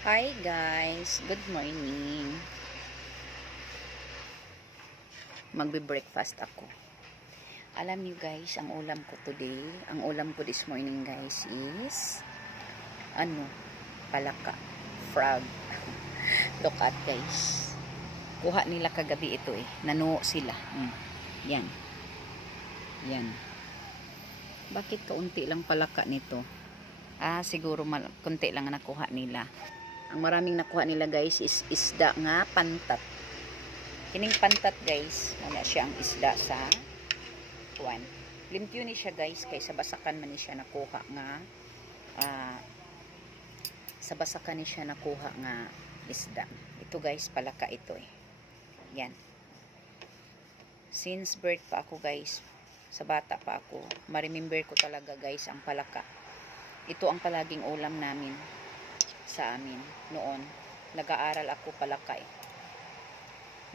Hi guys, good morning. Magbe-breakfast ako. Alam niyo guys, ang ulam ko today, ang ulam ko this morning guys is palaka, frog. Look at guys. Kuha nila kagabi ito eh. Nanuo sila. Yan. Yan. Bakit kaunti lang palaka nito? Siguro konti lang ang nakuha nila. Ang maraming nakuha nila guys is isda nga pantat. Kining pantat guys, muna siya ang isda sa kuwan. Limpyo ni siya guys, kay sa basakan man ni siya nakuha nga sa basakan ni siya nakuha nga isda. Ito guys, palaka ito eh. Yan. Since birth pa ako guys, sa bata pa ako, ma-remember ko talaga guys ang palaka. Ito ang palaging ulam namin sa amin noon. Nag-aaral ako palaka eh.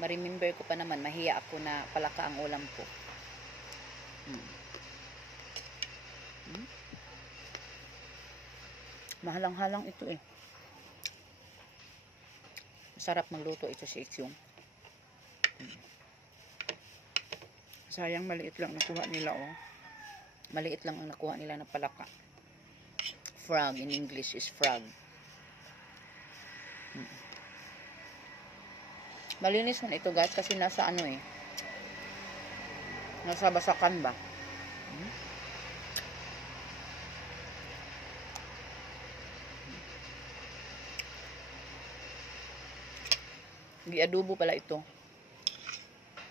Ma-remember ko pa naman, mahiya ako na palaka ang ulam ko. Mahalang-halang ito eh. Masarap magluto ito si Ikyong. Sayang maliit lang nakuha nila oh. Maliit lang ang nakuha nila na palaka. Frog in English is frog. Malinis man ito guys kasi nasa nasa basakan ba. Gi-adobo pala ito.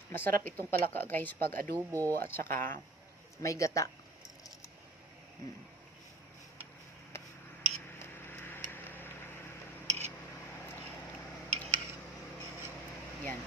Masarap itong palaka guys pag adobo at saka may gata. Yan.